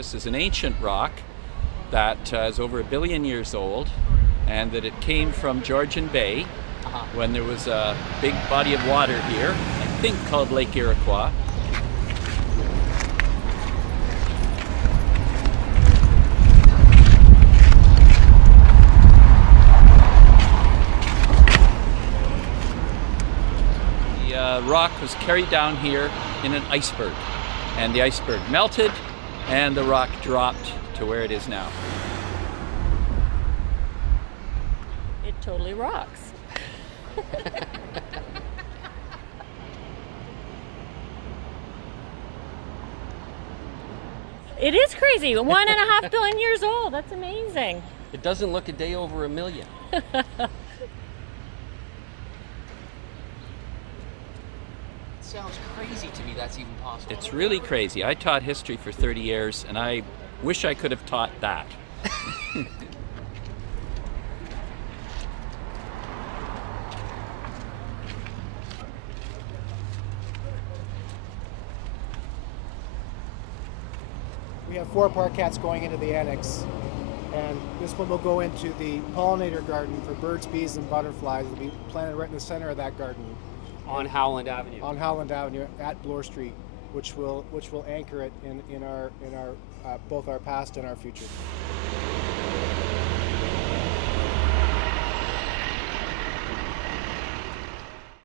this is an ancient rock that is over 1 billion years old, and that it came from Georgian Bay when there was a big body of water here, I think called Lake Iroquois. The rock was carried down here in an iceberg, and the iceberg melted and the rock dropped to where it is now. It totally rocks. It is crazy. 1.5 billion years old. That's amazing. It doesn't look a day over 1 million. Sounds crazy to me that's even possible. It's really crazy. I taught history for 30 years, and I wish I could have taught that. We have 4 parquets going into the Annex, and this one will go into the pollinator garden for birds, bees, and butterflies. It'll be planted right in the center of that garden. On Howland Avenue. On Howland Avenue at Bloor Street, which will anchor it in our both our past and our future.